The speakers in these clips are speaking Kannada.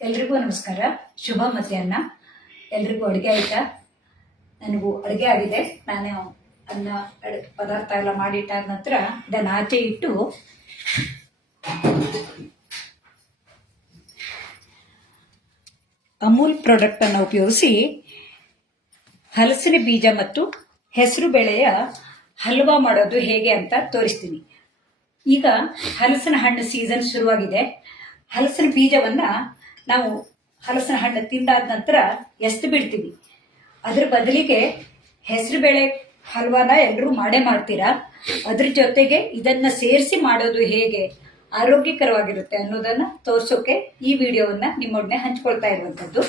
ಎಲ್ರಿಗೂ ನಮಸ್ಕಾರ. ಶುಭ ಮಧ್ಯಾಹ್ನ. ಎಲ್ರಿಗೂ ಅಡುಗೆ ಆಯ್ತಾ? ನನಗೂ ಅಡುಗೆ ಆಗಿದೆ. ನಾನು ಅನ್ನ ಪದಾರ್ಥ ಎಲ್ಲ ಮಾಡಿಟ್ಟಾದ ನಂತರ ಇದನ್ನು ಆಚೆ ಇಟ್ಟು ಅಮೂಲ್ ಪ್ರಾಡಕ್ಟ್ ಅನ್ನು ಉಪಯೋಗಿಸಿ ಹಲಸಿನ ಬೀಜ ಮತ್ತು ಹೆಸರು ಬೇಳೆಯ ಹಲ್ವಾ ಮಾಡೋದು ಹೇಗೆ ಅಂತ ತೋರಿಸ್ತೀನಿ. ಈಗ ಹಲಸಿನ ಹಣ್ಣು ಸೀಸನ್ ಶುರುವಾಗಿದೆ. ಹಲಸಿನ ಬೀಜವನ್ನ ನಾವು ಹಲಸಿನ ಹಣ್ಣು ತಿಂದಾದ ನಂತರ ಎಷ್ಟು ಬಿಡ್ತೀವಿ. ಅದ್ರ ಬದಲಿಗೆ ಹೆಸರು ಬೇಳೆ ಹಲ್ವಾನ ಎಲ್ಲರೂ ಮಾಡೇ ಮಾಡ್ತೀರಾ. ಅದ್ರ ಜೊತೆಗೆ ಇದನ್ನ ಸೇರಿಸಿ ಮಾಡೋದು ಹೇಗೆ ಆರೋಗ್ಯಕರವಾಗಿರುತ್ತೆ ಅನ್ನೋದನ್ನ ತೋರ್ಸೋಕೆ ಈ ವಿಡಿಯೋವನ್ನ ನಿಮ್ಮೊಡನೆ ಹಂಚ್ಕೊಳ್ತಾ ಇರುವಂತದ್ದು.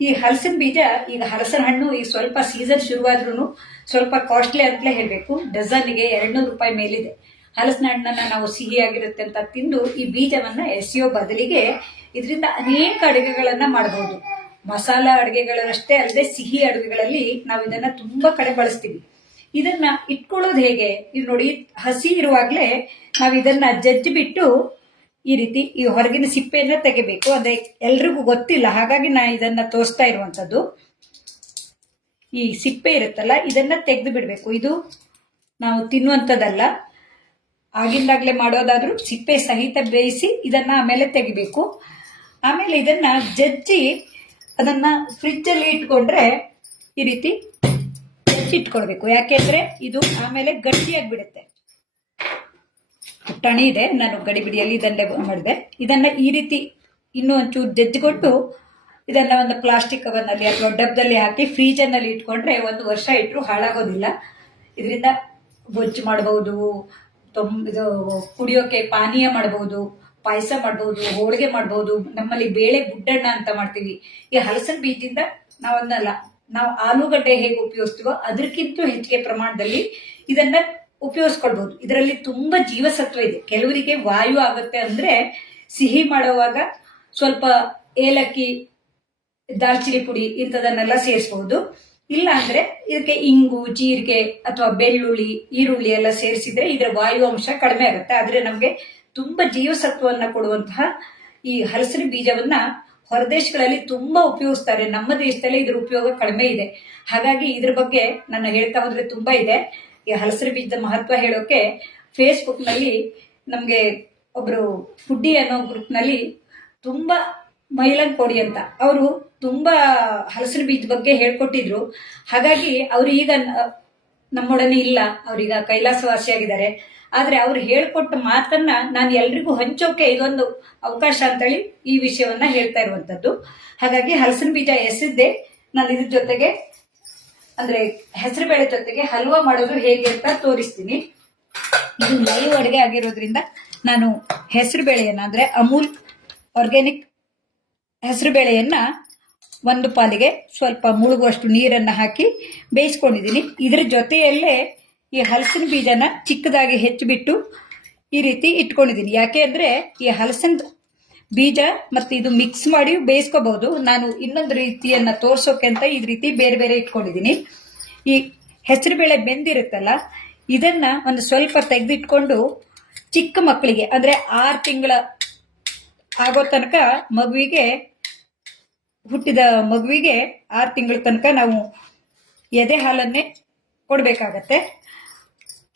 ಈ ಹಲಸಿನ ಬೀಜ, ಈಗ ಹಲಸಿನ ಹಣ್ಣು ಈಗ ಸ್ವಲ್ಪ ಸೀಸನ್ ಶುರುವಾದ್ರೂ ಸ್ವಲ್ಪ ಕಾಸ್ಟ್ಲಿ ಅಂತಲೇ ಹೇಳಬೇಕು. ಡಜನ್ಗೆ 200 ರೂಪಾಯಿ ಮೇಲಿದೆ. ಹಲಸಿನ ಹಣ್ಣನ್ನ ನಾವು ಸಿಹಿಯಾಗಿರುತ್ತೆ ಅಂತ ತಿಂದು ಈ ಬೀಜವನ್ನ ಎಸೆಯೋ ಬದಲಿಗೆ ಇದರಿಂದ ಅನೇಕ ಅಡುಗೆಗಳನ್ನ ಮಾಡಬಹುದು. ಮಸಾಲ ಅಡುಗೆಗಳಷ್ಟೇ ಅಲ್ಲದೆ ಸಿಹಿ ಅಡುಗೆಗಳಲ್ಲಿ ನಾವು ಇದನ್ನ ತುಂಬಾ ಕಡೆ ಬಳಸ್ತೀವಿ. ಇದನ್ನ ಇಟ್ಕೊಳ್ಳೋದು ಹೇಗೆ? ಇದು ನೋಡಿ, ಹಸಿ ಇರುವಾಗ್ಲೇ ನಾವು ಇದನ್ನ ಜಜ್ಜಿ ಬಿಟ್ಟು ಈ ರೀತಿ ಈ ಹೊರಗಿನ ಸಿಪ್ಪೆಯನ್ನ ತೆಗಿಬೇಕು. ಅಂದ್ರೆ ಎಲ್ರಿಗೂ ಗೊತ್ತಿಲ್ಲ, ಹಾಗಾಗಿ ನಾ ಇದನ್ನ ತೋರಿಸ್ತಾ ಇರುವಂತದ್ದು. ಈ ಸಿಪ್ಪೆ ಇರುತ್ತಲ್ಲ, ಇದನ್ನ ತೆಗೆದು ಬಿಡ್ಬೇಕು. ಇದು ನಾವು ತಿನ್ನುವಂಥದ್ದಲ್ಲ. ಆಗಿಂದಾಗ್ಲೇ ಮಾಡೋದಾದ್ರೂ ಸಿಪ್ಪೆ ಸಹಿತ ಬೇಯಿಸಿ ಇದನ್ನ ಆಮೇಲೆ ತೆಗಿಬೇಕು. ಆಮೇಲೆ ಇದನ್ನ ಜಜ್ಜಿ ಅದನ್ನ ಫ್ರಿಜ್ ಅಲ್ಲಿ ಇಟ್ಕೊಂಡ್ರೆ ಈ ರೀತಿ ಇಟ್ಕೊಳ್ಬೇಕು. ಯಾಕೆಂದ್ರೆ ಇದು ಆಮೇಲೆ ಗಟ್ಟಿಯಾಗ್ಬಿಡುತ್ತೆ. ಪುಟಾಣಿ ಇದೆ, ನಾನು ಗಡಿಬಿಡಿಯಲ್ಲಿ ಇದನ್ನೇ ಮಾಡಿದೆ. ಇದನ್ನ ಈ ರೀತಿ ಇನ್ನೂ ಒಂಚೂರು ಜಜ್ಜಿಕೊಟ್ಟು ಇದನ್ನ ಒಂದು ಪ್ಲಾಸ್ಟಿಕ್ ಕವರ್ನಲ್ಲಿ ಅಥವಾ ಡಬ್ಬದಲ್ಲಿ ಹಾಕಿ ಫ್ರೀಜರ್ನಲ್ಲಿ ಇಟ್ಕೊಂಡ್ರೆ 1 ವರ್ಷ ಇಟ್ಟರು ಹಾಳಾಗೋದಿಲ್ಲ. ಇದರಿಂದ ಬೊಜ್ಜು ಮಾಡಬಹುದು, ಇದು ಕುಡಿಯೋಕೆ ಪಾನೀಯ ಮಾಡಬಹುದು, ಪಾಯಸ ಮಾಡಬಹುದು, ಹೋಳಿಗೆ ಮಾಡಬಹುದು. ನಮ್ಮಲ್ಲಿ ಬೇಳೆ ಗುಡ್ಡಣ್ಣ ಅಂತ ಮಾಡ್ತೀವಿ. ಈ ಹಲಸಿನ ಬೀಜದಿಂದ ನಾವು ಆಲೂಗಡ್ಡೆ ಹೇಗೆ ಉಪಯೋಗಿಸ್ತೀವೋ ಅದಕ್ಕಿಂತ ಹೆಚ್ಚಿಗೆ ಪ್ರಮಾಣದಲ್ಲಿ ಇದನ್ನ ಉಪಯೋಗಿಸ್ಕೊಳ್ಬಹುದು. ಇದರಲ್ಲಿ ತುಂಬಾ ಜೀವಸತ್ವ ಇದೆ. ಕೆಲವರಿಗೆ ವಾಯು ಆಗುತ್ತೆ ಅಂದ್ರೆ ಸಿಹಿ ಮಾಡುವಾಗ ಸ್ವಲ್ಪ ಏಲಕ್ಕಿ, ದಾಲ್ಚಿನ್ನಿ ಪುಡಿ ಇಂಥದನ್ನೆಲ್ಲ ಸೇರಿಸಬಹುದು. ಇಲ್ಲ ಅಂದ್ರೆ ಇದಕ್ಕೆ ಇಂಗು, ಜೀರಿಗೆ ಅಥವಾ ಬೆಳ್ಳುಳ್ಳಿ, ಈರುಳ್ಳಿ ಎಲ್ಲ ಸೇರಿಸಿದ್ರೆ ಇದರ ವಾಯು ಅಂಶ ಕಡಿಮೆ ಆಗುತ್ತೆ. ಆದ್ರೆ ನಮ್ಗೆ ತುಂಬಾ ಜೀವಸತ್ವವನ್ನ ಕೊಡುವಂತಹ ಈ ಹಲಸಿನ ಬೀಜವನ್ನ ಹೊರದೇಶಗಳಲ್ಲಿ ತುಂಬಾ ಉಪಯೋಗಿಸ್ತಾರೆ. ನಮ್ಮ ದೇಶದಲ್ಲಿ ಇದ್ರ ಉಪಯೋಗ ಕಡಿಮೆ ಇದೆ. ಹಾಗಾಗಿ ಇದ್ರ ಬಗ್ಗೆ ನಾನು ಹೇಳ್ತಾ ಹೋದ್ರೆ ತುಂಬಾ ಇದೆ. ಈ ಹಲಸಿನ ಬೀಜದ ಮಹತ್ವ ಹೇಳೋಕೆ ಫೇಸ್ಬುಕ್ ನಲ್ಲಿ ನಮ್ಗೆ ಒಬ್ರು ಫುಡ್ಡಿ ಅನ್ನೋ ಗ್ರೂಪ್ ನಲ್ಲಿ ತುಂಬಾ ಮೈಲನ್ ಕೊಡಿ ಅಂತ ಅವರು ತುಂಬಾ ಹಲಸಿನ ಬೀಜದ ಬಗ್ಗೆ ಹೇಳ್ಕೊಟ್ಟಿದ್ರು. ಹಾಗಾಗಿ ಅವ್ರು ಈಗ ನಮ್ಮೊಡನೆ ಇಲ್ಲ, ಅವ್ರೀಗ ಕೈಲಾಸವಾಸಿಯಾಗಿದ್ದಾರೆ. ಆದ್ರೆ ಅವ್ರು ಹೇಳ್ಕೊಟ್ಟ ಮಾತನ್ನ ನಾನು ಎಲ್ರಿಗೂ ಹಂಚೋಕೆ ಇದೊಂದು ಅವಕಾಶ ಅಂತೇಳಿ ಈ ವಿಷಯವನ್ನ ಹೇಳ್ತಾ ಇರುವಂತದ್ದು. ಹಾಗಾಗಿ ಹಲಸಿನ ಬೀಜ ಎಸೆದ್ದೆ ನಾನು ಇದ್ರ ಜೊತೆಗೆ ಅಂದ್ರೆ ಹೆಸರು ಬೇಳೆ ಜೊತೆಗೆ ಹಲ್ವಾ ಮಾಡೋದು ಹೇಗೆ ಅಂತ ತೋರಿಸ್ತೀನಿ. ಇದು ಲೈವ್ ಅಡುಗೆ ಆಗಿರೋದ್ರಿಂದ ನಾನು ಹೆಸರು ಬೇಳೆಯನ್ನ ಅಂದ್ರೆ ಅಮೂಲ್ ಆರ್ಗ್ಯಾನಿಕ್ ಹೆಸರು ಬೇಳೆಯನ್ನ 1 ಪಾಲಿಗೆ ಸ್ವಲ್ಪ ಮುಳುಗುವಷ್ಟು ನೀರನ್ನ ಹಾಕಿ ಬೇಯಿಸ್ಕೊಂಡಿದ್ದೀನಿ. ಇದ್ರ ಜೊತೆಯಲ್ಲೇ ಈ ಹಲಸಿನ ಬೀಜನ ಚಿಕ್ಕದಾಗಿ ಹೆಚ್ಚಿಬಿಟ್ಟು ಈ ರೀತಿ ಇಟ್ಕೊಂಡಿದ್ದೀನಿ. ಯಾಕೆ ಅಂದ್ರೆ ಈ ಹಲಸಿನ ಬೀಜ ಮತ್ತೆ ಇದು ಮಿಕ್ಸ್ ಮಾಡಿ ಬೇಯಿಸ್ಕೋಬಹುದು. ನಾನು ಇನ್ನೊಂದು ರೀತಿಯನ್ನ ತೋರ್ಸೋಕೆ ಅಂತ ಈ ರೀತಿ ಬೇರೆ ಬೇರೆ ಇಟ್ಕೊಂಡಿದ್ದೀನಿ. ಈ ಹೆಸರು ಬೇಳೆ ಬೆಂದಿರುತ್ತಲ್ಲ, ಇದನ್ನ ಒಂದು ಸ್ವಲ್ಪ ತೆಗೆದಿಟ್ಕೊಂಡು ಚಿಕ್ಕ ಮಕ್ಕಳಿಗೆ ಅಂದ್ರೆ 6 ತಿಂಗಳ ಆಗೋ ತನಕ ಹುಟ್ಟಿದ ಮಗುವಿಗೆ 6 ತಿಂಗಳ ತನಕ ನಾವು ಎದೆ ಹಾಲನ್ನೇ ಕೊಡ್ಬೇಕಾಗತ್ತೆ.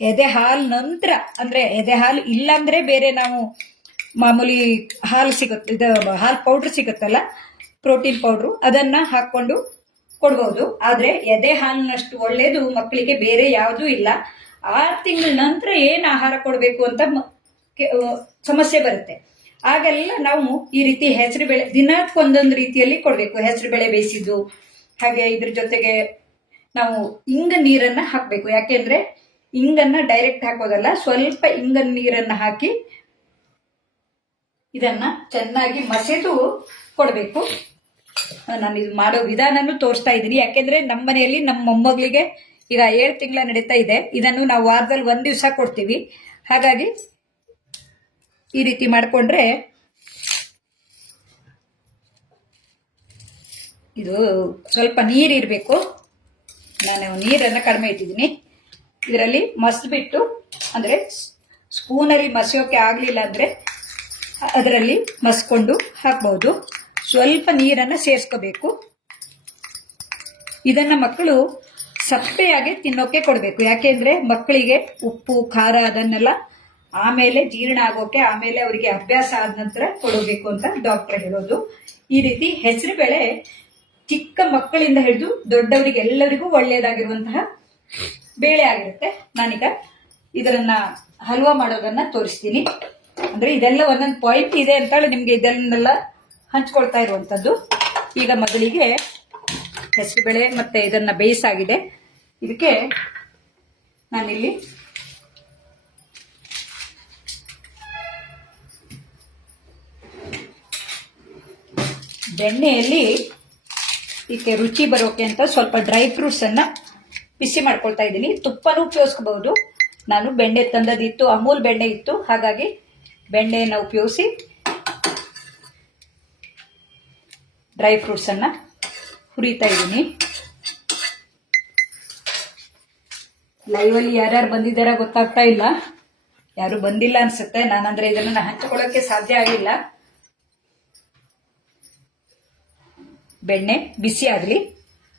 ಎದೆ ಹಾಲ್ ನಂತರ ಅಂದ್ರೆ ಎದೆ ಹಾಲು ಇಲ್ಲಾಂದ್ರೆ ಬೇರೆ ನಾವು ಮಾಮೂಲಿ ಹಾಲು ಸಿಗುತ್ತೆ, ಇದು ಹಾಲು ಪೌಡ್ರ್ ಸಿಗುತ್ತಲ್ಲ, ಪ್ರೋಟೀನ್ ಪೌಡ್ರು, ಅದನ್ನ ಹಾಕೊಂಡು ಕೊಡ್ಬೋದು. ಆದ್ರೆ ಎದೆ ಹಾಲಿನಷ್ಟು ಒಳ್ಳೇದು ಮಕ್ಕಳಿಗೆ ಬೇರೆ ಯಾವುದೂ ಇಲ್ಲ. 6 ತಿಂಗಳ ನಂತರ ಏನ್ ಆಹಾರ ಕೊಡ್ಬೇಕು ಅಂತ ಸಮಸ್ಯೆ ಬರುತ್ತೆ. ಆಗೆಲ್ಲ ನಾವು ಈ ರೀತಿ ಹೆಸರು ಬೇಳೆ ದಿನಕ್ಕೊಂದೊಂದು ರೀತಿಯಲ್ಲಿ ಕೊಡ್ಬೇಕು. ಹೆಸರು ಬೇಳೆ ಬೇಯಿಸಿದ್ದು, ಹಾಗೆ ಇದ್ರ ಜೊತೆಗೆ ನಾವು ಇಂಗ ನೀರನ್ನ ಹಾಕ್ಬೇಕು. ಯಾಕೆಂದ್ರೆ ಇಂಗನ್ನ ಡೈರೆಕ್ಟ್ ಹಾಕೋದಲ್ಲ, ಸ್ವಲ್ಪ ಇಂಗನ್ ನೀರನ್ನ ಹಾಕಿ ಇದನ್ನ ಚೆನ್ನಾಗಿ ಮಸೆದು ಕೊಡ್ಬೇಕು. ನಾನು ಇದು ಮಾಡೋ ವಿಧಾನನೂ ತೋರಿಸ್ತಾ ಇದ್ದೀನಿ. ಯಾಕೆಂದ್ರೆ ನಮ್ಮ ಮನೆಯಲ್ಲಿ ನಮ್ಮ ಮೊಮ್ಮಗಳಿಗೆ ಈಗ 7 ತಿಂಗಳ ನಡೀತಾ ಇದೆ. ಇದನ್ನು ನಾವು ವಾರದಲ್ಲಿ 1 ದಿವಸ ಕೊಡ್ತೀವಿ. ಹಾಗಾಗಿ ಈ ರೀತಿ ಮಾಡ್ಕೊಂಡ್ರೆ ಇದು ಸ್ವಲ್ಪ ನೀರಿರಬೇಕು. ನಾನು ನೀರನ್ನು ಕಡಿಮೆ ಇಟ್ಟಿದ್ದೀನಿ. ಇದರಲ್ಲಿ ಮಸ್ಬಿಟ್ಟು ಅಂದ್ರೆ ಸ್ಪೂನಲ್ಲಿ ಮಸಿಯೋಕೆ ಆಗಲಿಲ್ಲ ಅಂದ್ರೆ ಅದರಲ್ಲಿ ಮಸ್ಕೊಂಡು ಹಾಕ್ಬಹುದು. ಸ್ವಲ್ಪ ನೀರನ್ನು ಸೇರಿಸ್ಕೋಬೇಕು. ಇದನ್ನ ಮಕ್ಕಳು ಸಪ್ಪೆಯಾಗಿ ತಿನ್ನೋಕೆ ಕೊಡಬೇಕು. ಯಾಕೆಂದ್ರೆ ಮಕ್ಕಳಿಗೆ ಉಪ್ಪು ಖಾರ ಅದನ್ನೆಲ್ಲ ಆಮೇಲೆ ಜೀರ್ಣ ಆಗೋಕೆ, ಆಮೇಲೆ ಅವರಿಗೆ ಅಭ್ಯಾಸ ಆದ ನಂತರ ಕೊಡಬೇಕು ಅಂತ ಡಾಕ್ಟರ್ ಹೇಳೋದು. ಈ ರೀತಿ ಹೆಸರು ಬೇಳೆ ಚಿಕ್ಕ ಮಕ್ಕಳಿಂದ ಹಿಡಿದು ದೊಡ್ಡವರಿಗೆ ಎಲ್ಲರಿಗೂ ಒಳ್ಳೆಯದಾಗಿರುವಂತಹ ಬೇಳೆ ಆಗಿರುತ್ತೆ. ನಾನೀಗ ಇದರನ್ನ ಹಲ್ವಾ ಮಾಡೋದನ್ನ ತೋರಿಸ್ತೀನಿ. ಅಂದ್ರೆ ಇದೆಲ್ಲ ಒಂದೊಂದು ಪಾಯಿಂಟ್ ಇದೆ ಅಂತ ನಿಮ್ಗೆ ಇದನ್ನೆಲ್ಲ ಹಂಚ್ಕೊಳ್ತಾ ಇರುವಂತದ್ದು. ಈಗ ಮೊದಲಿಗೆ ಹೆಸರುಬೇಳೆ ಮತ್ತೆ ಇದನ್ನ ಬೇಯಿಸಾಗಿದೆ. ಇದಕ್ಕೆ ನಾನಿಲ್ಲಿ ಬೆಣ್ಣೆಯಲ್ಲಿ ಇದಕ್ಕೆ ರುಚಿ ಬರೋಕೆ ಅಂತ ಸ್ವಲ್ಪ ಡ್ರೈ ಫ್ರೂಟ್ಸ್ ಅನ್ನ ಬಿಸಿ ಮಾಡ್ಕೊಳ್ತಾ ಇದ್ದೀನಿ. ತುಪ್ಪನೂ ಉಪಯೋಗಿಸಬಹುದು. ನಾನು ಬೆಣ್ಣೆ ತಂದದಿತ್ತು, ಅಮೂಲ್ ಬೆಣ್ಣೆ ಇತ್ತು, ಹಾಗಾಗಿ ಬೆಣ್ಣೆಯನ್ನು ಉಪಯೋಗಿಸಿ ಡ್ರೈ ಫ್ರೂಟ್ಸ್ ಅನ್ನ ಹುರಿತಾ ಇದ್ದೀನಿ. ಲೈವ್ ಅಲ್ಲಿ ಯಾರ್ಯಾರು ಬಂದಿದ್ದಾರ ಗೊತ್ತಾಗ್ತಾ ಇಲ್ಲ. ಯಾರು ಬಂದಿಲ್ಲ ಅನ್ಸುತ್ತೆ. ನಾನಂದ್ರೆ ಇದನ್ನ ಹಂಚಿಕೊಳ್ಳೋಕೆ ಸಾಧ್ಯ ಆಗಿಲ್ಲ. ಬೆಣ್ಣೆ ಬಿಸಿ ಆಗ್ಲಿ.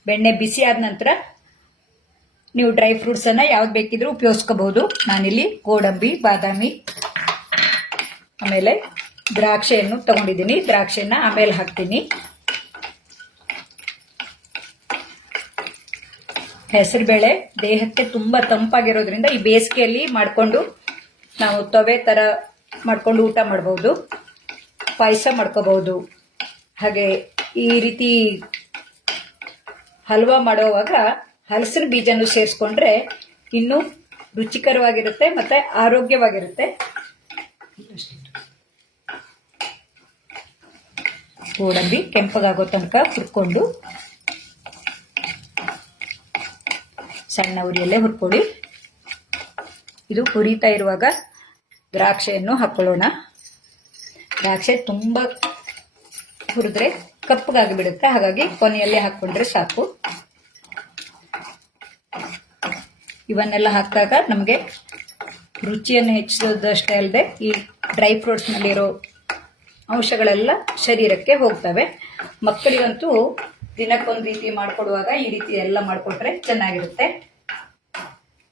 ಬೆಣ್ಣೆ ಬಿಸಿ ಆದ ನಂತರ ನೀವು ಡ್ರೈ ಫ್ರೂಟ್ಸ್ ಅನ್ನ ಯಾವ್ದು ಬೇಕಿದ್ರೂ ಉಪಯೋಗಿಸ್ಕೋಬಹುದು. ನಾನಿಲ್ಲಿ ಗೋಡಂಬಿ, ಬಾದಾಮಿ, ಆಮೇಲೆ ದ್ರಾಕ್ಷಿಯನ್ನು ತಗೊಂಡಿದ್ದೀನಿ. ದ್ರಾಕ್ಷಿಯನ್ನ ಆಮೇಲೆ ಹಾಕ್ತೀನಿ. ಹೆಸರುಬೇಳೆ ದೇಹಕ್ಕೆ ತುಂಬಾ ತಂಪಾಗಿರೋದ್ರಿಂದ ಈ ಬೇಸಿಗೆಯಲ್ಲಿ ಮಾಡ್ಕೊಂಡು ನಾವು ತವೆ ತರ ಮಾಡ್ಕೊಂಡು ಊಟ ಮಾಡಬಹುದು, ಪಾಯಸ ಮಾಡ್ಕೋಬಹುದು. ಹಾಗೆ ಈ ರೀತಿ ಹಲ್ವಾ ಮಾಡುವಾಗ ಹಲಸಿನ ಬೀಜನೂ ಸೇರಿಸ್ಕೊಂಡ್ರೆ ಇನ್ನೂ ರುಚಿಕರವಾಗಿರುತ್ತೆ ಮತ್ತೆ ಆರೋಗ್ಯವಾಗಿರುತ್ತೆ. ಗೋಡಂಬಿ ಕೆಂಪಗಾಗೋ ತನಕ ಹುರ್ಕೊಂಡು ಸಣ್ಣ ಉರಿಯಲ್ಲೇ ಹುರ್ಕೊಳ್ಳಿ. ಇದು ಹುರಿತಾ ಇರುವಾಗ ದ್ರಾಕ್ಷಿಯನ್ನು ಹಾಕೊಳ್ಳೋಣ. ದ್ರಾಕ್ಷಿ ತುಂಬಾ ಹುರಿದ್ರೆ ಕಪ್ಪಗಾಗಿ ಬಿಡುತ್ತೆ, ಹಾಗಾಗಿ ಕೊನೆಯಲ್ಲಿ ಹಾಕೊಂಡ್ರೆ ಸಾಕು. ಇವನ್ನೆಲ್ಲ ಹಾಕಿದಾಗ ನಮಗೆ ರುಚಿಯನ್ನು ಹೆಚ್ಚಿಸೋದಷ್ಟೇ ಅಲ್ಲದೆ ಈ ಡ್ರೈ ಫ್ರೂಟ್ಸ್ ನಲ್ಲಿರೋ ಅಂಶಗಳೆಲ್ಲ ಶರೀರಕ್ಕೆ ಹೋಗ್ತವೆ. ಮಕ್ಕಳಿಗಂತೂ ದಿನಕ್ಕೊಂದು ರೀತಿ ಮಾಡಿಕೊಡುವಾಗ ಈ ರೀತಿ ಎಲ್ಲ ಮಾಡಿಕೊಟ್ರೆ ಚೆನ್ನಾಗಿರುತ್ತೆ.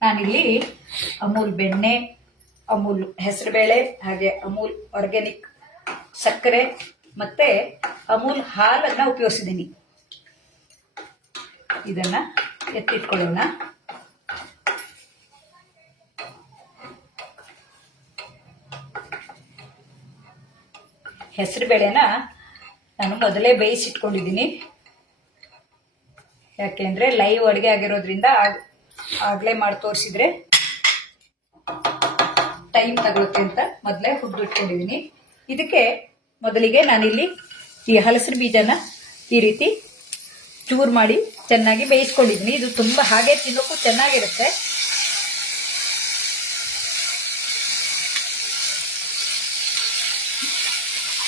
ನಾನಿಲ್ಲಿ ಅಮೂಲ್ ಬೆಣ್ಣೆ, ಅಮೂಲ್ ಹೆಸರುಬೇಳೆ, ಹಾಗೆ ಅಮೂಲ್ ಆರ್ಗ್ಯಾನಿಕ್ ಸಕ್ಕರೆ ಮತ್ತೆ ಅಮೂಲ್ ಹಾಲನ್ನ ಉಪಯೋಗಿಸಿದ್ದೀನಿ. ಇದನ್ನ ಎತ್ತಿಟ್ಕೊಳ್ಳೋಣ. ಹೆಸರುಬೇಳೆನ ನಾನು ಮೊದಲೇ ಬೇಯಿಸಿಟ್ಕೊಂಡಿದ್ದೀನಿ. ಯಾಕೆಂದ್ರೆ ಲೈವ್ ಅಡುಗೆ ಆಗಿರೋದ್ರಿಂದ ಆಗ್ಲೇ ಮಾಡಿ ತೋರಿಸಿದ್ರೆ ಟೈಮ್ ತಗೊಳುತ್ತೆ ಅಂತ ಮೊದಲೇ ಹುರಿದಿಟ್ಕೊಂಡಿದ್ದೀನಿ. ಇದಕ್ಕೆ ಮೊದಲಿಗೆ ನಾನಿಲ್ಲಿ ಈ ಹಲಸಿನ ಬೀಜನ ಈ ರೀತಿ ಚೂರ್ ಮಾಡಿ ಚೆನ್ನಾಗಿ ಬೇಯಿಸ್ಕೊಂಡಿದ್ದೀನಿ. ಇದು ತುಂಬಾ ಹಾಗೆ ತಿನ್ನೋಕ್ಕೂ ಚೆನ್ನಾಗಿರುತ್ತೆ.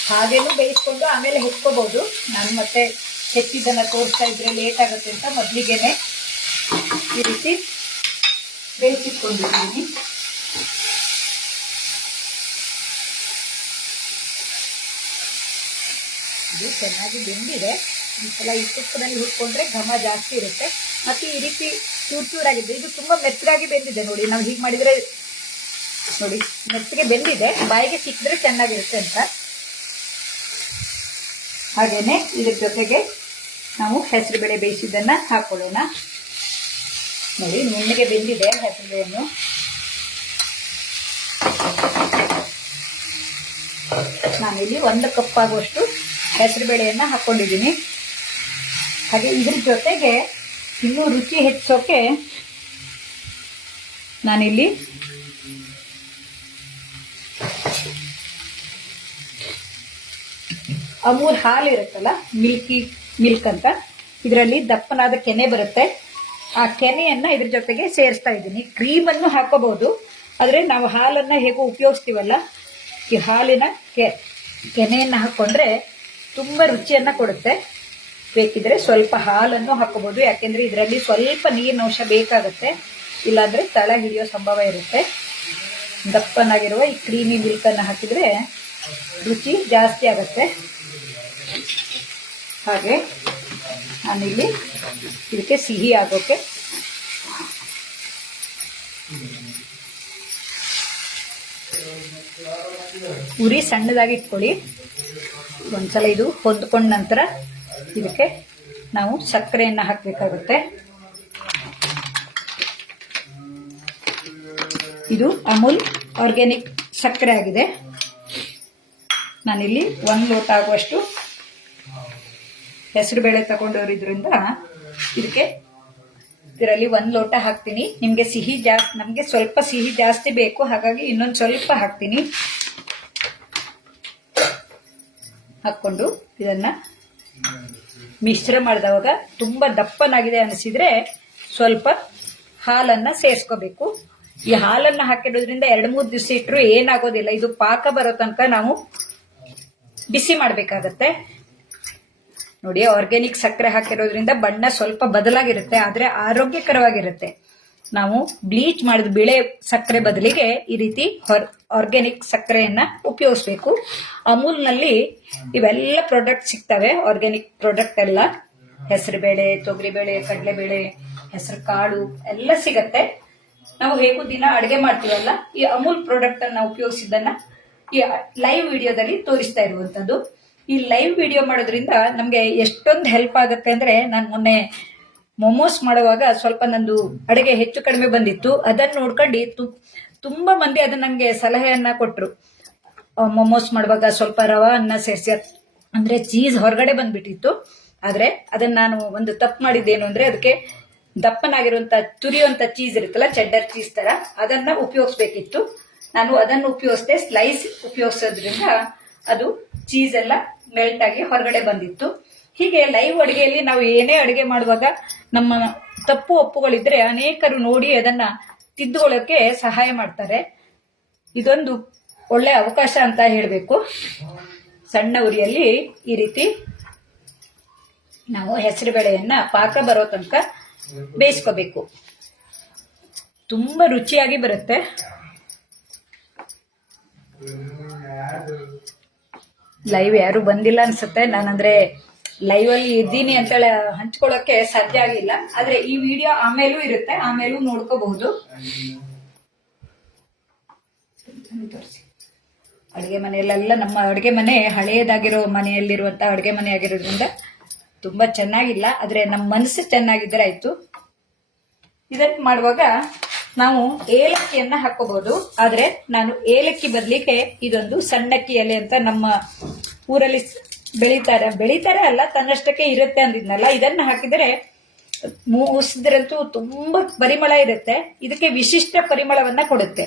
ಹಾಗೇನು ಬೇಯಿಸ್ಕೊಂಡು ಆಮೇಲೆ ಹೆಚ್ಕೋಬಹುದು. ನಾನು ಮತ್ತೆ ಹೆಚ್ಚಿದ್ದನ್ನ ತೋರಿಸ್ತಾ ಇದ್ರೆ ಲೇಟ್ ಆಗುತ್ತೆ ಅಂತ ಮೊದಲಿಗೆನೆ ಈ ರೀತಿ ಬೇಯಿಸಿಟ್ಕೊಂಡಿದ್ದೀನಿ. ಇದು ಚೆನ್ನಾಗಿ ಬೆಂದಿದೆ. ಒಂದ್ಸಲ ಈ ತುಪ್ಪದಲ್ಲಿ ಹುರ್ಕೊಂಡ್ರೆ ಘಮ ಜಾಸ್ತಿ ಇರುತ್ತೆ. ಮತ್ತೆ ಈ ರೀತಿ ಚೂರ್ ಚೂರಾಗಿದೆ. ಇದು ತುಂಬಾ ಮೆತ್ತಗಾಗಿ ಬೆಂದಿದೆ ನೋಡಿ. ನಾವು ಹೀಗೆ ಮಾಡಿದ್ರೆ ನೋಡಿ ಮೆತ್ತಗೆ ಬೆಂದಿದೆ, ಬಾಯಿಗೆ ಸಿಕ್ಕಿದ್ರೆ ಚೆನ್ನಾಗಿರುತ್ತೆ ಅಂತ. ಹಾಗೇನೆ ಇದ್ರ ಜೊತೆಗೆ ನಾವು ಹೆಸರುಬೇಳೆ ಬೇಯಿಸಿದ್ದನ್ನ ಹಾಕೊಳ್ಳೋಣ. ನೋಡಿ ನುಣ್ಣಗೆ ಬೆಂದಿದೆ ಹೆಸರುಬೇಳೆಯನ್ನು. ನಾನಿಲ್ಲಿ 1 ಕಪ್ ಆಗುವಷ್ಟು ಹೆಸರುಬೇಳೆಯನ್ನ ಹಾಕೊಂಡಿದ್ದೀನಿ. ಹಾಗೆ ಇದ್ರ ಜೊತೆಗೆ ಇನ್ನೂ ರುಚಿ ಹೆಚ್ಚೋಕೆ ನಾನಿಲ್ಲಿ ಅಮೂಲ್ ಹಾಲು ಇರುತ್ತಲ್ಲ, ಮಿಲ್ಕ್ ಅಂತ, ಇದರಲ್ಲಿ ದಪ್ಪನಾದ ಕೆನೆ ಬರುತ್ತೆ. ಆ ಕೆನೆಯನ್ನ ಇದ್ರ ಜೊತೆಗೆ ಸೇರಿಸ್ತಾ ಇದ್ದೀನಿ. ಕ್ರೀಮನ್ನು ಹಾಕೋಬಹುದು, ಆದ್ರೆ ನಾವು ಹಾಲನ್ನ ಹೇಗೂ ಉಪಯೋಗಿಸ್ತೀವಲ್ಲ, ಈ ಹಾಲಿನ ಕೆನೆಯನ್ನ ಹಾಕೊಂಡ್ರೆ ತುಂಬಾ ರುಚಿಯನ್ನ ಕೊಡುತ್ತೆ. ಬೇಕಿದ್ರೆ ಸ್ವಲ್ಪ ಹಾಲನ್ನು ಹಾಕೋಬಹುದು, ಯಾಕೆಂದ್ರೆ ಇದರಲ್ಲಿ ಸ್ವಲ್ಪ ನೀರಿನಂಶ ಬೇಕಾಗುತ್ತೆ, ಇಲ್ಲಾಂದ್ರೆ ತಳ ಹಿಡಿಯೋ ಸಂಭವ ಇರುತ್ತೆ. ದಪ್ಪನಾಗಿರುವ ಈ ಕ್ರೀಮಿ ಮಿಲ್ಕ್ ಅನ್ನ ಹಾಕಿದ್ರೆ ರುಚಿ ಜಾಸ್ತಿ ಆಗುತ್ತೆ. ಹಾಗೆ ನಾನಿಲ್ಲಿ ಇದಕ್ಕೆ ಸಿಹಿ ಆಗೋಕೆ ಉರಿ ಸಣ್ಣದಾಗಿ ಇಟ್ಕೊಳ್ಳಿ. ಒಂದ್ಸಲ ಇದು ಹೊಂದ್ಕೊಂಡ ನಂತರ ಇದಕ್ಕೆ ನಾವು ಸಕ್ಕರೆಯನ್ನು ಹಾಕಬೇಕಾಗುತ್ತೆ. ಇದು ಅಮೂಲ್ ಆರ್ಗ್ಯಾನಿಕ್ ಸಕ್ಕರೆ ಆಗಿದೆ. ನಾನಿಲ್ಲಿ 1 ಲೋಟ ಆಗುವಷ್ಟು ಹೆಸರುಬೇಳೆ ತಗೊಂಡಿರೋದ್ರಿಂದ ಇದರಲ್ಲಿ 1 ಲೋಟ ಹಾಕ್ತೀನಿ. ನಿಮಗೆ ಸಿಹಿ ಜಾಸ್ತಿ, ನಮಗೆ ಸ್ವಲ್ಪ ಸಿಹಿ ಜಾಸ್ತಿ ಬೇಕು, ಹಾಗಾಗಿ ಇನ್ನೊಂದು ಸ್ವಲ್ಪ ಹಾಕ್ತೀನಿ. ಹಾಕ್ಕೊಂಡು ಇದನ್ನ ಮಿಶ್ರ ಮಾಡಿದವಾಗ ತುಂಬಾ ದಪ್ಪನಾಗಿದೆ ಅನಿಸಿದ್ರೆ ಸ್ವಲ್ಪ ಹಾಲನ್ನ ಸೇರಿಸ್ಕೋಬೇಕು. ಈ ಹಾಲನ್ನ ಹಾಕಿರೋದ್ರಿಂದ 2-3 ದಿವಸ ಇಟ್ಟರು ಏನಾಗೋದಿಲ್ಲ. ಇದು ಪಾಕ ಬರೋ ತನಕ ನಾವು ಬಿಸಿ ಮಾಡಬೇಕಾಗತ್ತೆ. ನೋಡಿ, ಆರ್ಗ್ಯಾನಿಕ್ ಸಕ್ಕರೆ ಹಾಕಿರೋದ್ರಿಂದ ಬಣ್ಣ ಸ್ವಲ್ಪ ಬದಲಾಗಿರುತ್ತೆ, ಆದ್ರೆ ಆರೋಗ್ಯಕರವಾಗಿರುತ್ತೆ. ನಾವು ಬ್ಲೀಚ್ ಮಾಡಿದ ಬಿಳೆ ಸಕ್ಕರೆ ಬದಲಿಗೆ ಈ ರೀತಿ ಆರ್ಗ್ಯಾನಿಕ್ ಸಕ್ಕರೆಯನ್ನ ಉಪಯೋಗಿಸ್ಬೇಕು. ಅಮೂಲ್ನಲ್ಲಿ ಇವೆಲ್ಲ ಪ್ರಾಡಕ್ಟ್ ಸಿಗ್ತವೆ, ಆರ್ಗ್ಯಾನಿಕ್ ಪ್ರಾಡಕ್ಟ್ ಎಲ್ಲ. ಹೆಸರುಬೇಳೆ, ತೊಗರಿಬೇಳೆ, ಕಡಲೆಬೇಳೆ, ಹೆಸರು ಕಾಳು ಎಲ್ಲ ಸಿಗತ್ತೆ. ನಾವು ಹೇಗೂ ದಿನ ಅಡುಗೆ ಮಾಡ್ತೀವಲ್ಲ, ಈ ಅಮೂಲ್ ಪ್ರಾಡಕ್ಟ್ ಅನ್ನ ಉಪಯೋಗಿಸಿದ್ದನ್ನ ಈ ಲೈವ್ ವಿಡಿಯೋದಲ್ಲಿ ತೋರಿಸ್ತಾ ಇರುವಂತದ್ದು. ಈ ಲೈವ್ ವಿಡಿಯೋ ಮಾಡೋದ್ರಿಂದ ನಮ್ಗೆ ಎಷ್ಟೊಂದು ಹೆಲ್ಪ್ ಆಗುತ್ತೆ ಅಂದ್ರೆ, ನಾನು ಮೊನ್ನೆ ಮೊಮೋಸ್ ಮಾಡುವಾಗ ಸ್ವಲ್ಪ ನಂದು ಅಡುಗೆ ಹೆಚ್ಚು ಕಡಿಮೆ ಬಂದಿತ್ತು. ಅದನ್ನ ನೋಡ್ಕೊಂಡು ತುಂಬಾ ಮಂದಿ ಅದನ್ನ ನಂಗೆ ಸಲಹೆಯನ್ನ ಕೊಟ್ರು. ಮೊಮೋಸ್ ಮಾಡುವಾಗ ಸ್ವಲ್ಪ ರವಾ ಅನ್ನ ಸೇರಿಸಿ, ಅಂದ್ರೆ ಚೀಸ್ ಹೊರಗಡೆ ಬಂದ್ಬಿಟ್ಟಿತ್ತು. ಆದ್ರೆ ಅದನ್ನ ನಾನು ಒಂದು ತಪ್ಪು ಮಾಡಿದ್ದೇನು ಅಂದ್ರೆ, ಅದಕ್ಕೆ ದಪ್ಪನಾಗಿರುವಂತ ತುರಿಯುವಂತ ಚೀಸ್ ಇರುತ್ತಲ್ಲ, ಚೆಡ್ಡರ್ ಚೀಸ್ ತರ, ಅದನ್ನ ಉಪಯೋಗಿಸ್ಬೇಕಿತ್ತು. ನಾನು ಅದನ್ನು ಉಪಯೋಗಿಸಿದೆ. ಸ್ಲೈಸ್ ಉಪಯೋಗಿಸೋದ್ರಿಂದ ಅದು ಚೀಸ್ ಎಲ್ಲ ಮೆಲ್ಟ್ ಆಗಿ ಹೊರಗಡೆ ಬಂದಿತ್ತು. ಹೀಗೆ ಲೈವ್ ಅಡುಗೆಯಲ್ಲಿ ನಾವು ಏನೇ ಅಡುಗೆ ಮಾಡುವಾಗ ನಮ್ಮ ತಪ್ಪು ಒಪ್ಪುಗಳಿದ್ರೆ ಅನೇಕರು ನೋಡಿ ಅದನ್ನ ತಿದ್ದುಕೊಳ್ಳೋಕೆ ಸಹಾಯ ಮಾಡ್ತಾರೆ. ಇದೊಂದು ಒಳ್ಳೆ ಅವಕಾಶ ಅಂತ ಹೇಳಬೇಕು. ಸಣ್ಣ ಉರಿಯಲ್ಲಿ ಈ ರೀತಿ ನಾವು ಹೆಸರುಬೇಳೆಯನ್ನ ಪಾಕ ಬರೋ ತನಕ ಬೇಯಿಸ್ಕೋಬೇಕು. ತುಂಬಾ ರುಚಿಯಾಗಿ ಬರುತ್ತೆ. ಲೈವ್ ಯಾರು ಬಂದಿಲ್ಲ ಅನ್ಸುತ್ತೆ. ನಾನಂದ್ರೆ ಲೈವ್ ಅಲ್ಲಿ ಇದ್ದೀನಿ ಅಂತೇಳಿ ಹಂಚ್ಕೊಳ್ಳೋಕೆ ಸಾಧ್ಯ ಆಗಿಲ್ಲ. ಆದ್ರೆ ಈ ವಿಡಿಯೋ ಆಮೇಲೂ ಇರುತ್ತೆ, ಆಮೇಲೂ ನೋಡ್ಕೋಬಹುದು. ಅಡುಗೆ ಮನೆಯಲ್ಲೆಲ್ಲ ನಮ್ಮ ಅಡುಗೆ ಮನೆ ಹಳೆಯದಾಗಿರೋ ಮನೆಯಲ್ಲಿರುವಂತ ಅಡುಗೆ ಮನೆ ಆಗಿರೋದ್ರಿಂದ ತುಂಬಾ ಚೆನ್ನಾಗಿಲ್ಲ, ಆದ್ರೆ ನಮ್ಮ ಮನಸ್ಸು ಚೆನ್ನಾಗಿದ್ರೆ ಆಯ್ತು. ಇದನ್ನ ಮಾಡುವಾಗ ನಾವು ಏಲಕ್ಕಿಯನ್ನ ಹಾಕೋಬಹುದು. ಆದ್ರೆ ನಾನು ಏಲಕ್ಕಿ ಬದಲಿಗೆ ಇದೊಂದು ಸಣ್ಣಕ್ಕಿ ಎಲೆ ಅಂತ ನಮ್ಮ ಊರಲ್ಲಿ ಬೆಳೀತಾರೆ ಅಲ್ಲ, ತನ್ನಷ್ಟಕ್ಕೆ ಇರುತ್ತೆ ಅಂದಿದ್ನಲ್ಲ, ಇದನ್ನ ಹಾಕಿದರೆ ಮೂಸಿದ್ರಂತೂ ತುಂಬಾ ಪರಿಮಳ ಇರುತ್ತೆ. ಇದಕ್ಕೆ ವಿಶಿಷ್ಟ ಪರಿಮಳವನ್ನ ಕೊಡುತ್ತೆ.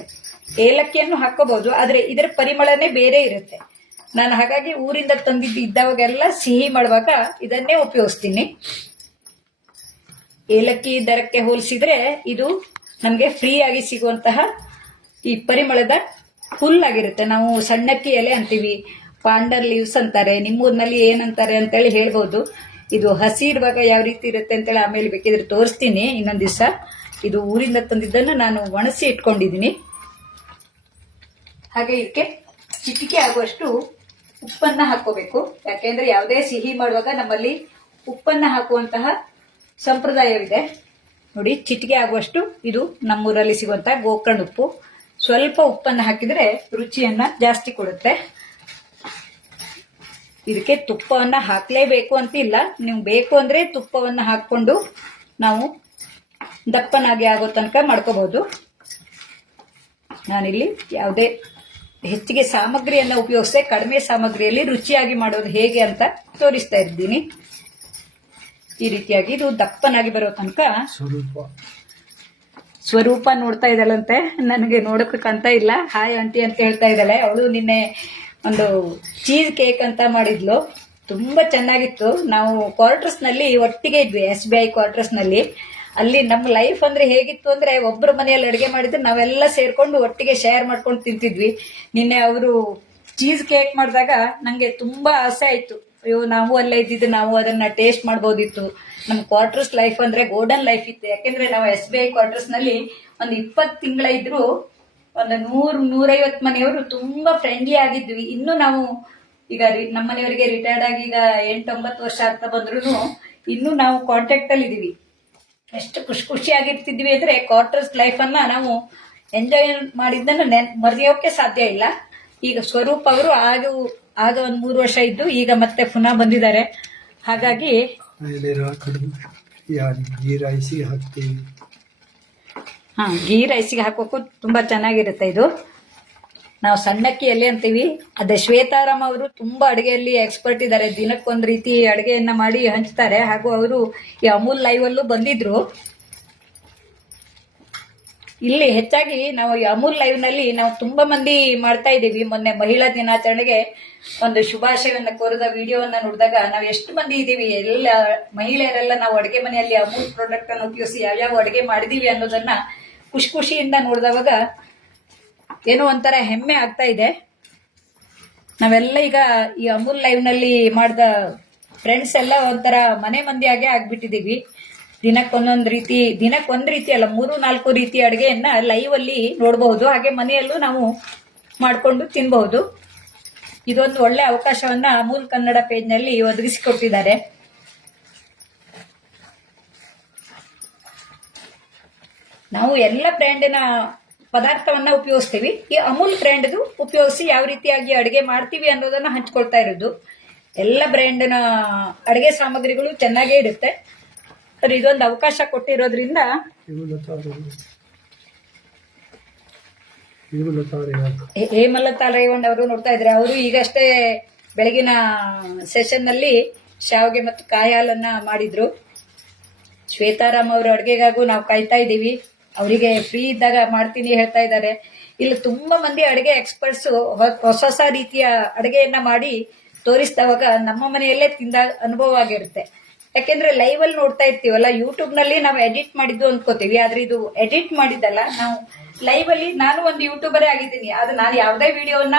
ಏಲಕ್ಕಿಯನ್ನು ಹಾಕೋಬಹುದು, ಆದ್ರೆ ಇದರ ಪರಿಮಳನೇ ಬೇರೆ ಇರುತ್ತೆ. ನಾನು ಹಾಗಾಗಿ ಊರಿಂದ ಇದ್ದಾವಾಗೆಲ್ಲ ಸಿಹಿ ಮಾಡುವಾಗ ಇದನ್ನೇ ಉಪಯೋಗಿಸ್ತೀನಿ. ಏಲಕ್ಕಿ ದರಕ್ಕೆ ಹೋಲಿಸಿದ್ರೆ ಇದು ನಮಗೆ ಫ್ರೀ ಆಗಿ ಸಿಗುವಂತಹ ಈ ಪರಿಮಳದ ಫುಲ್ ಆಗಿರುತ್ತೆ. ನಾವು ಸಣ್ಣಕ್ಕಿ ಎಲೆ ಅಂತೀವಿ, ಪಾಂಡರ್ ಲೀವ್ಸ್ ಅಂತಾರೆ, ನಿಮ್ಮೂರಿನಲ್ಲಿ ಏನಂತಾರೆ ಅಂತೇಳಿ ಹೇಳ್ಬೋದು. ಇದು ಹಸಿ ಇರುವಾಗ ಯಾವ ರೀತಿ ಇರುತ್ತೆ ಅಂತೇಳಿ ಆಮೇಲೆ ಬೇಕಿದ್ರೆ ತೋರಿಸ್ತೀನಿ ಇನ್ನೊಂದ್ ದಿವಸ. ಇದು ಊರಿಂದ ತಂದಿದ್ದನ್ನು ನಾನು ಒಣಸಿ ಇಟ್ಕೊಂಡಿದ್ದೀನಿ. ಹಾಗೆ ಇದಕ್ಕೆ ಚಿಟಿಕೆ ಆಗುವಷ್ಟು ಉಪ್ಪನ್ನ ಹಾಕೋಬೇಕು. ಯಾಕೆಂದ್ರೆ ಯಾವುದೇ ಸಿಹಿ ಮಾಡುವಾಗ ನಮ್ಮಲ್ಲಿ ಉಪ್ಪನ್ನ ಹಾಕುವಂತಹ ಸಂಪ್ರದಾಯವಿದೆ. ನೋಡಿ, ಚಿಟಿಕೆ ಆಗುವಷ್ಟು ಇದು ನಮ್ಮೂರಲ್ಲಿ ಸಿಗುವಂತಹ ಗೋಕರ್ಣ ಉಪ್ಪು. ಸ್ವಲ್ಪ ಉಪ್ಪನ್ನ ಹಾಕಿದ್ರೆ ರುಚಿಯನ್ನ ಜಾಸ್ತಿ ಕೊಡುತ್ತೆ. ಇದಕ್ಕೆ ತುಪ್ಪವನ್ನ ಹಾಕ್ಲೇಬೇಕು ಅಂತ ಇಲ್ಲ, ನೀವು ಬೇಕು ಅಂದ್ರೆ ತುಪ್ಪವನ್ನ ಹಾಕೊಂಡು ನಾವು ದಪ್ಪನಾಗಿ ಆಗೋ ತನಕ ಮಾಡ್ಕೋಬಹುದು. ನಾನಿಲ್ಲಿ ಯಾವುದೇ ಹೆಚ್ಚಿಗೆ ಸಾಮಗ್ರಿಯನ್ನ ಉಪಯೋಗಿಸದೆ ಕಡಿಮೆ ಸಾಮಗ್ರಿಯಲ್ಲಿ ರುಚಿಯಾಗಿ ಮಾಡೋದು ಹೇಗೆ ಅಂತ ತೋರಿಸ್ತಾ ಇದ್ದೀನಿ. ಈ ರೀತಿಯಾಗಿ ಇದು ದಪ್ಪನಾಗಿ ಬರೋ ತನಕ. ಸ್ವರೂಪ ನೋಡ್ತಾ ಇದ್ದಾಳಂತೆ, ನನಗೆ ನೋಡೋಕೆ ಕಾಣ್ತಾ ಇಲ್ಲ. ಹಾಯ್ ಆಂಟಿ ಅಂತ ಹೇಳ್ತಾ ಇದ್ದಾಳೆ. ಅವಳು ನಿನ್ನೆ ಒಂದು ಚೀಸ್ ಕೇಕ್ ಅಂತ ಮಾಡಿದ್ಲು, ತುಂಬಾ ಚೆನ್ನಾಗಿತ್ತು. ನಾವು ಕ್ವಾರ್ಟರ್ಸ್ ನಲ್ಲಿ ಒಟ್ಟಿಗೆ ಇದ್ವಿ, SBI ಕ್ವಾರ್ಟರ್ಸ್ ನಲ್ಲಿ. ಅಲ್ಲಿ ನಮ್ಮ ಲೈಫ್ ಅಂದ್ರೆ ಹೇಗಿತ್ತು ಅಂದ್ರೆ, ಒಬ್ಬರ ಮನೆಯಲ್ಲಿ ಅಡುಗೆ ಮಾಡಿದ್ರೆ ನಾವೆಲ್ಲ ಸೇರ್ಕೊಂಡು ಒಟ್ಟಿಗೆ ಶೇರ್ ಮಾಡ್ಕೊಂಡು ತಿಂತಿದ್ವಿ. ನಿನ್ನೆ ಅವರು ಚೀಸ್ ಕೇಕ್ ಮಾಡಿದಾಗ ನಂಗೆ ತುಂಬಾ ಆಸೆ ಆಯ್ತು. ಅಯ್ಯೋ, ನಾವು ಅಲ್ಲೇ ಇದ್ದಿದ್ದು, ನಾವು ಅದನ್ನ ಟೇಸ್ಟ್ ಮಾಡಬಹುದಿತ್ತು. ನಮ್ಮ ಕ್ವಾರ್ಟರ್ಸ್ ಲೈಫ್ ಅಂದ್ರೆ ಗೋಲ್ಡನ್ ಲೈಫ್ ಇತ್ತು. ಯಾಕೆಂದ್ರೆ ನಾವು SBI ಕ್ವಾರ್ಟರ್ಸ್ ನಲ್ಲಿ ಒಂದು 20 ತಿಂಗಳ ಇದ್ರು ಒಂದು 100-150 ಮನೆಯವರು ತುಂಬಾ ಫ್ರೆಂಡ್ಲಿ ಆಗಿದ್ವಿ. ಇನ್ನು ನಾವು ಈಗ ನಮ್ಮ ಮನೆಯವರಿಗೆ ರಿಟೈರ್ಡ್ ಆಗಿ ಈಗ 8-9 ವರ್ಷ ಆಗ್ತಾ ಬಂದ್ರು ಇನ್ನು ನಾವು ಕಾಂಟ್ಯಾಕ್ಟ್ ಅಲ್ಲಿ ಇದೀವಿ. ಎಷ್ಟು ಖುಷಿಯಾಗಿರ್ತಿದ್ವಿ ಅಂದ್ರೆ ಕ್ವಾರ್ಟರ್ಸ್ ಲೈಫ್ ಅನ್ನ ನಾವು ಎಂಜಾಯ್ ಮಾಡಿದ್ದನ್ನು ಮರೆಯೋಕೆ ಸಾಧ್ಯ ಇಲ್ಲ. ಈಗ ಸ್ವರೂಪ್ ಅವರು ಆಗ ಒಂದು 3 ವರ್ಷ ಇದ್ದು ಈಗ ಮತ್ತೆ ಪುನಃ ಬಂದಿದ್ದಾರೆ. ಹಾಗಾಗಿ ಗೀ ರೈಸಿಗೆ ಹಾಕೋಕ್ಕೂ ತುಂಬಾ ಚೆನ್ನಾಗಿರುತ್ತೆ. ಇದು ನಾವು ಸಣ್ಣಕ್ಕಿ ಎಲೆ ಅಂತೀವಿ. ಅದೇ ಶ್ವೇತಾರಾಮ್ ಅವರು ತುಂಬಾ ಅಡುಗೆಯಲ್ಲಿ ಎಕ್ಸ್ಪರ್ಟ್ ಇದ್ದಾರೆ. ದಿನಕ್ಕೊಂದ್ ರೀತಿ ಅಡುಗೆಯನ್ನ ಮಾಡಿ ಹಂಚ್ತಾರೆ. ಹಾಗೂ ಅವರು ಈ ಅಮೂಲ್ ಲೈವ್ ಅಲ್ಲೂ ಬಂದಿದ್ರು. ಇಲ್ಲಿ ಹೆಚ್ಚಾಗಿ ನಾವು ಈ ಅಮೂಲ್ ಲೈವ್ ನಲ್ಲಿ ನಾವು ತುಂಬಾ ಮಂದಿ ಮಾಡ್ತಾ ಇದ್ದೀವಿ. ಮೊನ್ನೆ ಮಹಿಳಾ ದಿನಾಚರಣೆಗೆ ಒಂದು ಶುಭಾಶಯವನ್ನ ಕೋರಿದ ವಿಡಿಯೋವನ್ನ ನೋಡಿದಾಗ ನಾವು ಎಷ್ಟು ಮಂದಿ ಇದೀವಿ, ಎಲ್ಲ ಮಹಿಳೆಯರೆಲ್ಲ ನಾವು ಅಡುಗೆ ಮನೆಯಲ್ಲಿ ಅಮೂಲ್ ಪ್ರಾಡಕ್ಟ್ ಅನ್ನು ಉಪಯೋಗಿಸಿ ಯಾವ್ಯಾವ ಅಡುಗೆ ಮಾಡಿದೀವಿ ಅನ್ನೋದನ್ನ ಖುಷಿಯಿಂದ ನೋಡಿದವಾಗ ಏನೋ ಒಂಥರ ಹೆಮ್ಮೆ ಆಗ್ತಾ ಇದೆ. ನಾವೆಲ್ಲ ಈಗ ಈ ಅಮೂಲ್ ಲೈವ್ ನಲ್ಲಿ ಮಾಡಿದ ಫ್ರೆಂಡ್ಸ್ ಎಲ್ಲ ಒಂಥರ ಮನೆ ಮಂದಿಯಾಗೆ ಆಗ್ಬಿಟ್ಟಿದೀವಿ. ದಿನಕ್ಕೊಂದ್ ರೀತಿ ಅಲ್ಲ 3-4 ರೀತಿಯ ಅಡುಗೆಯನ್ನ ಲೈವ್ ಅಲ್ಲಿ ನೋಡಬಹುದು. ಹಾಗೆ ಮನೆಯಲ್ಲೂ ನಾವು ಮಾಡಿಕೊಂಡು ತಿನ್ಬಹುದು. ಇದೊಂದು ಒಳ್ಳೆ ಅವಕಾಶವನ್ನ ಅಮೂಲ್ ಕನ್ನಡ ಪೇಜ್ ನಲ್ಲಿ ಒದಗಿಸಿಕೊಟ್ಟಿದ್ದಾರೆ. ನಾವು ಎಲ್ಲ ಬ್ರ್ಯಾಂಡಿನ ಪದಾರ್ಥವನ್ನ ಉಪಯೋಗಿಸ್ತೀವಿ. ಈ ಅಮೂಲ್ ಬ್ರ್ಯಾಂಡ್ದು ಉಪಯೋಗಿಸಿ ಯಾವ ರೀತಿಯಾಗಿ ಅಡುಗೆ ಮಾಡ್ತೀವಿ ಅನ್ನೋದನ್ನ ಹಂಚ್ಕೊಳ್ತಾ ಇರೋದು. ಎಲ್ಲ ಬ್ರ್ಯಾಂಡಿನ ಅಡುಗೆ ಸಾಮಗ್ರಿಗಳು ಚೆನ್ನಾಗೇ ಇರುತ್ತೆ. ಇದೊಂದು ಅವಕಾಶ ಕೊಟ್ಟಿರೋದ್ರಿಂದ ಹೇಮಲತಾ ರೇವಣ್ಣ ಅವರು ನೋಡ್ತಾ ಇದ್ರೆ ಅವರು ಈಗಷ್ಟೇ ಬೆಳಗಿನ ಸೆಷನ್ ನಲ್ಲಿ ಶಾವಿಗೆ ಮತ್ತು ಕಾಯಿ ಹಾಲನ್ನ ಮಾಡಿದ್ರು. ಶ್ವೇತಾರಾಮ್ ಅವರ ಅಡುಗೆಗಾಗೂ ನಾವು ಕಾಯ್ತಾ ಇದ್ದೀವಿ. ಅವರಿಗೆ ಫ್ರೀ ಇದ್ದಾಗ ಮಾಡ್ತೀನಿ ಹೇಳ್ತಾ ಇದ್ದಾರೆ. ಇಲ್ಲಿ ತುಂಬಾ ಮಂದಿ ಅಡುಗೆ ಎಕ್ಸ್ಪರ್ಟ್ಸ್ ಹೊಸ ರೀತಿಯ ಅಡುಗೆಯನ್ನ ಮಾಡಿ ತೋರಿಸಿದವಾಗ ನಮ್ಮ ಮನೆಯಲ್ಲೇ ತಿಂದ ಅನುಭವ ಆಗಿರುತ್ತೆ. ಯಾಕೆಂದ್ರೆ ಲೈವ್ ಅಲ್ಲಿ ನೋಡ್ತಾ ಇರ್ತೀವಲ್ಲ, ಯೂಟ್ಯೂಬ್ ನಲ್ಲಿ ನಾವು ಎಡಿಟ್ ಮಾಡಿದ್ದು ಅನ್ಕೋತೀವಿ. ಆದ್ರೆ ಇದು ಎಡಿಟ್ ಮಾಡಿದ್ದಲ್ಲ, ನಾವು ಲೈವ್ ಅಲ್ಲಿ ನಾನು ಒಂದು ಯೂಟ್ಯೂಬರೇ ಆಗಿದ್ದೀನಿ. ಆದ್ರೆ ನಾನು ಯಾವುದೇ ವಿಡಿಯೋವನ್ನ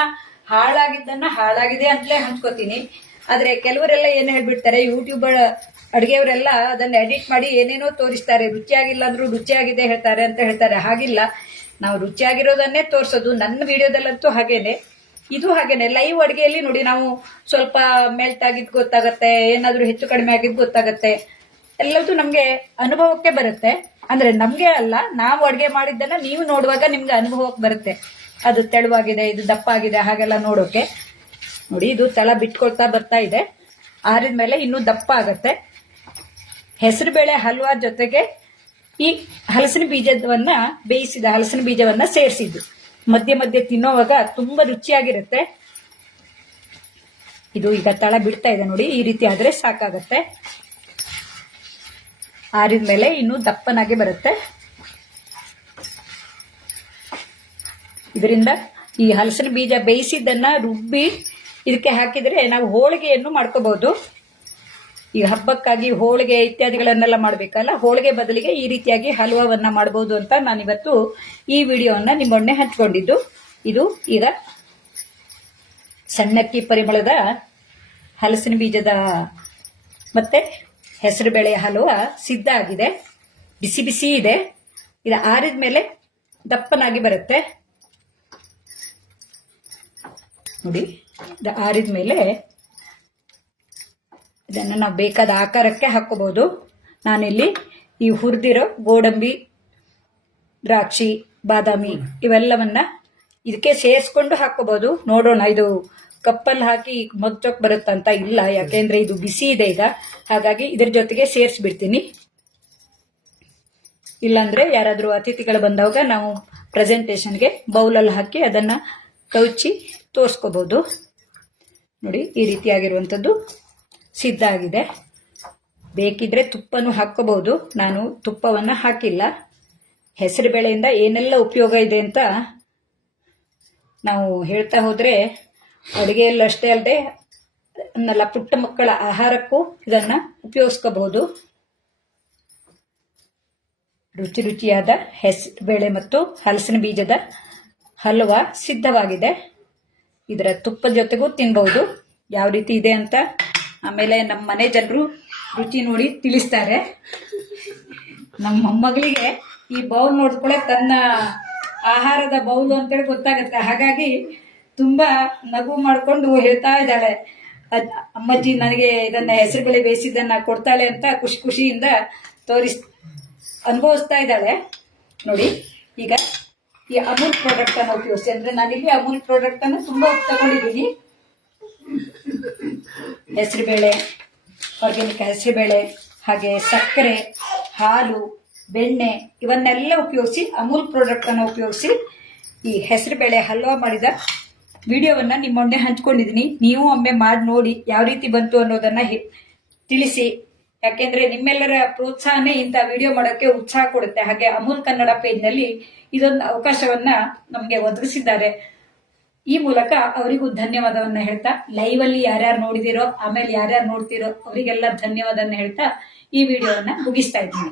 ಹಾಳಾಗಿದೆ ಅಂತಲೇ ಹಂಚ್ಕೋತೀನಿ. ಆದ್ರೆ ಕೆಲವರೆಲ್ಲ ಏನ್ ಹೇಳ್ಬಿಡ್ತಾರೆ, ಯೂಟ್ಯೂಬರ್ ಅಡುಗೆಯವರೆಲ್ಲ ಅದನ್ನ ಎಡಿಟ್ ಮಾಡಿ ಏನೇನೋ ತೋರಿಸ್ತಾರೆ. ರುಚಿಯಾಗಿಲ್ಲ ಅಂದ್ರೂ ರುಚಿಯಾಗಿದೆ ಹೇಳ್ತಾರೆ ಅಂತ ಹೇಳ್ತಾರೆ. ಹಾಗಿಲ್ಲ, ನಾವು ರುಚಿಯಾಗಿರೋದನ್ನೇ ತೋರಿಸೋದು. ನನ್ನ ವಿಡಿಯೋದಲ್ಲಂತೂ ಹಾಗೇನೆ, ಇದು ಹಾಗೇನೆ. ಲೈವ್ ಅಡುಗೆಯಲ್ಲಿ ನೋಡಿ, ನಾವು ಸ್ವಲ್ಪ ಮೆಲ್ಟ್ ಆಗಿದ್ ಗೊತ್ತಾಗತ್ತೆ, ಏನಾದ್ರೂ ಹೆಚ್ಚು ಕಡಿಮೆ ಆಗಿದ್ ಗೊತ್ತಾಗತ್ತೆ. ಎಲ್ಲದೂ ನಮ್ಗೆ ಅನುಭವಕ್ಕೆ ಬರುತ್ತೆ. ಅಂದ್ರೆ ನಮ್ಗೆ ಅಲ್ಲ, ನಾವು ಅಡುಗೆ ಮಾಡಿದ್ದನ್ನ ನೀವು ನೋಡುವಾಗ ನಿಮ್ಗೆ ಅನುಭವಕ್ಕೆ ಬರುತ್ತೆ. ಅದು ತೆಳುವಾಗಿದೆ, ಇದು ದಪ್ಪ ಆಗಿದೆ, ಹಾಗೆಲ್ಲ ನೋಡೋಕೆ. ನೋಡಿ, ಇದು ತಳ ಬಿಟ್ಕೊಳ್ತಾ ಬರ್ತಾ ಇದೆ. ಆರಿದ್ಮೇಲೆ ಇನ್ನೂ ದಪ್ಪ ಆಗತ್ತೆ. ಹೆಸರುಬೇಳೆ ಹಲ್ವಾ ಜೊತೆಗೆ ಈ ಹಲಸಿನ ಬೀಜವನ್ನ ಬೇಯಿಸಿದ ಹಲಸಿನ ಬೀಜವನ್ನ ಸೇರಿಸಿದ್ದು ಮಧ್ಯೆ ತಿನ್ನೋವಾಗ ತುಂಬಾ ರುಚಿಯಾಗಿರುತ್ತೆ. ಇದು ಈಗ ತಳ ಬಿಡ್ತಾ ಇದೆ ನೋಡಿ, ಈ ರೀತಿ ಆದ್ರೆ ಸಾಕಾಗತ್ತೆ. ಆರಿದ್ಮೇಲೆ ಇನ್ನೂ ದಪ್ಪನಾಗೆ ಬರುತ್ತೆ. ಇದರಿಂದ ಈ ಹಲಸಿನ ಬೀಜ ಬೇಯಿಸಿದ್ದನ್ನ ರುಬ್ಬಿ ಇದಕ್ಕೆ ಹಾಕಿದ್ರೆ ನಾವು ಹೋಳಿಗೆಯನ್ನು ಮಾಡ್ಕೋಬಹುದು. ಈಗ ಹಬ್ಬಕ್ಕಾಗಿ ಹೋಳಿಗೆ ಇತ್ಯಾದಿಗಳನ್ನೆಲ್ಲ ಮಾಡಬೇಕಲ್ಲ, ಹೋಳಿಗೆ ಬದಲಿಗೆ ಈ ರೀತಿಯಾಗಿ ಹಲ್ವಾವನ್ನ ಮಾಡಬಹುದು ಅಂತ ನಾನಿವತ್ತು ಈ ವಿಡಿಯೋವನ್ನ ನಿಮ್ಮೊಡನೆ ಹಂಚ್ಕೊಂಡಿದ್ದು. ಇದು ಈಗ ಸಣ್ಣಕ್ಕಿ ಪರಿಮಳದ ಹಲಸಿನ ಬೀಜದ ಮತ್ತೆ ಹೆಸರುಬೇಳೆಯ ಹಲ್ವಾ ಸಿದ್ಧ ಆಗಿದೆ. ಬಿಸಿ ಬಿಸಿ ಇದೆ. ಇದು ಆರಿದ ಮೇಲೆ ದಪ್ಪನಾಗಿ ಬರುತ್ತೆ ನೋಡಿ. ಇದು ಆರಿದ ಮೇಲೆ ಇದನ್ನು ನಾವು ಬೇಕಾದ ಆಕಾರಕ್ಕೆ ಹಾಕೋಬಹುದು. ನಾನಿಲ್ಲಿ ಈ ಹುರಿದಿರೋ ಗೋಡಂಬಿ, ದ್ರಾಕ್ಷಿ, ಬಾದಾಮಿ ಇವೆಲ್ಲವನ್ನ ಇದಕ್ಕೆ ಸೇರಿಸ್ಕೊಂಡು ಹಾಕೋಬಹುದು. ನೋಡೋಣ, ಇದು ಕಪ್ಪಲ್ಲಿ ಹಾಕಿ ಮಗ್ಚೋಕ್ ಬರುತ್ತಂತ ಇಲ್ಲ, ಯಾಕೆಂದ್ರೆ ಇದು ಬಿಸಿ ಇದೆ ಈಗ. ಹಾಗಾಗಿ ಇದ್ರ ಜೊತೆಗೆ ಸೇರಿಸ್ಬಿಡ್ತೀನಿ. ಇಲ್ಲಾಂದ್ರೆ ಯಾರಾದ್ರೂ ಅತಿಥಿಗಳು ಬಂದಾಗ ನಾವು ಪ್ರೆಸೆಂಟೇಷನ್ಗೆ ಬೌಲಲ್ಲಿ ಹಾಕಿ ಅದನ್ನ ಕೌಚಿ ತೋರಿಸ್ಕೋಬಹುದು. ನೋಡಿ, ಈ ರೀತಿಯಾಗಿರುವಂಥದ್ದು ಸಿದ್ಧ ಆಗಿದೆ. ಬೇಕಿದ್ರೆ ತುಪ್ಪನೂ ಹಾಕೋಬಹುದು. ನಾನು ತುಪ್ಪವನ್ನ ಹಾಕಿಲ್ಲ. ಹೆಸರು ಬೇಳೆಯಿಂದ ಏನೆಲ್ಲ ಉಪಯೋಗ ಇದೆ ಅಂತ ನಾವು ಹೇಳ್ತಾ ಹೋದ್ರೆ ಅಡುಗೆಯಲ್ಲಿ ಅಷ್ಟೇ ಅಲ್ಲದೆ ಅನ್ನೆಲ್ಲ ಪುಟ್ಟ ಮಕ್ಕಳ ಆಹಾರಕ್ಕೂ ಇದನ್ನ ಉಪಯೋಗಿಸ್ಕೋಬಹುದು. ರುಚಿಯಾದ ಹೆಸರು ಬೇಳೆ ಮತ್ತು ಹಲಸಿನ ಬೀಜದ ಹಲ್ವಾ ಸಿದ್ಧವಾಗಿದೆ. ಇದರ ತುಪ್ಪದ ಜೊತೆಗೂ ತಿನ್ಬಹುದು. ಯಾವ ರೀತಿ ಇದೆ ಅಂತ ಆಮೇಲೆ ನಮ್ಮ ಮನೆ ಜನರು ರುಚಿ ನೋಡಿ ತಿಳಿಸ್ತಾರೆ. ನಮ್ಮ ಮೊಮ್ಮಗಳಿಗೆ ಈ ಬೌಲ್ ನೋಡಿದ್ಕೊಳ್ಳೆ ತನ್ನ ಆಹಾರದ ಬೌಲು ಅಂತೇಳಿ ಗೊತ್ತಾಗುತ್ತೆ. ಹಾಗಾಗಿ ತುಂಬಾ ನಗು ಮಾಡ್ಕೊಂಡು ಹೇಳ್ತಾ ಇದ್ದಾಳೆ, ಅಮ್ಮಜ್ಜಿ ನನಗೆ ಇದನ್ನ ಹೆಸರುಬೇಳೆ ಬೇಯಿಸಿದ್ದನ್ನ ಕೊಡ್ತಾಳೆ ಅಂತ ಖುಷಿ ಖುಷಿಯಿಂದ ಅನುಭವಿಸ್ತಾ ಇದ್ದಾಳೆ. ನೋಡಿ, ಈಗ ಈ ಅಮೂಲ್ ಪ್ರಾಡಕ್ಟ್ ಅನ್ನು ಉಪಯೋಗಿಸಿ, ಅಂದ್ರೆ ನಾನಿಲ್ಲಿ ಅಮೂಲ್ ಪ್ರಾಡಕ್ಟ್ ಅನ್ನು ತುಂಬಾ ತಗೊಂಡಿದ್ದೀನಿ. ಹೆಸರುಬೇಳೆ, ಆರ್ಗ್ಯಾನಿಕ್ ಹೆಸರುಬೇಳೆ, ಹಾಗೆ ಸಕ್ಕರೆ, ಹಾಲು, ಬೆಣ್ಣೆ ಇವನ್ನೆಲ್ಲ ಉಪಯೋಗಿಸಿ ಅಮೂಲ್ ಪ್ರಾಡಕ್ಟ್ ಅನ್ನು ಉಪಯೋಗಿಸಿ ಈ ಹೆಸರುಬೇಳೆ ಹಲ್ವಾ ಮಾಡಿದ ವಿಡಿಯೋವನ್ನ ನಿಮ್ಮೊಂದೆ ಹಂಚ್ಕೊಂಡಿದ್ದೀನಿ. ನೀವು ಒಮ್ಮೆ ಮಾಡಿ ನೋಡಿ ಯಾವ ರೀತಿ ಬಂತು ಅನ್ನೋದನ್ನ ತಿಳಿಸಿ. ಯಾಕೆಂದ್ರೆ ನಿಮ್ಮೆಲ್ಲರ ಪ್ರೋತ್ಸಾಹನೇ ಇಂಥ ವಿಡಿಯೋ ಮಾಡೋಕೆ ಉತ್ಸಾಹ ಕೊಡುತ್ತೆ. ಹಾಗೆ ಅಮೂಲ್ ಕನ್ನಡ ಪೇಜ್ನಲ್ಲಿ ಇದೊಂದು ಅವಕಾಶವನ್ನ ನಮಗೆ ಒದಗಿಸಿದ್ದಾರೆ. ಈ ಮೂಲಕ ಅವರಿಗೂ ಧನ್ಯವಾದವನ್ನ ಹೇಳ್ತಾ, ಲೈವ್ ಅಲ್ಲಿ ಯಾರ್ಯಾರು ನೋಡಿದಿರೋ, ಆಮೇಲೆ ಯಾರ್ಯಾರು ನೋಡ್ತಿರೋ ಅವರಿಗೆಲ್ಲ ಧನ್ಯವಾದವನ್ನ ಹೇಳ್ತಾ ಈ ವಿಡಿಯೋವನ್ನ ಮುಗಿಸ್ತಾ ಇದ್ದೀನಿ.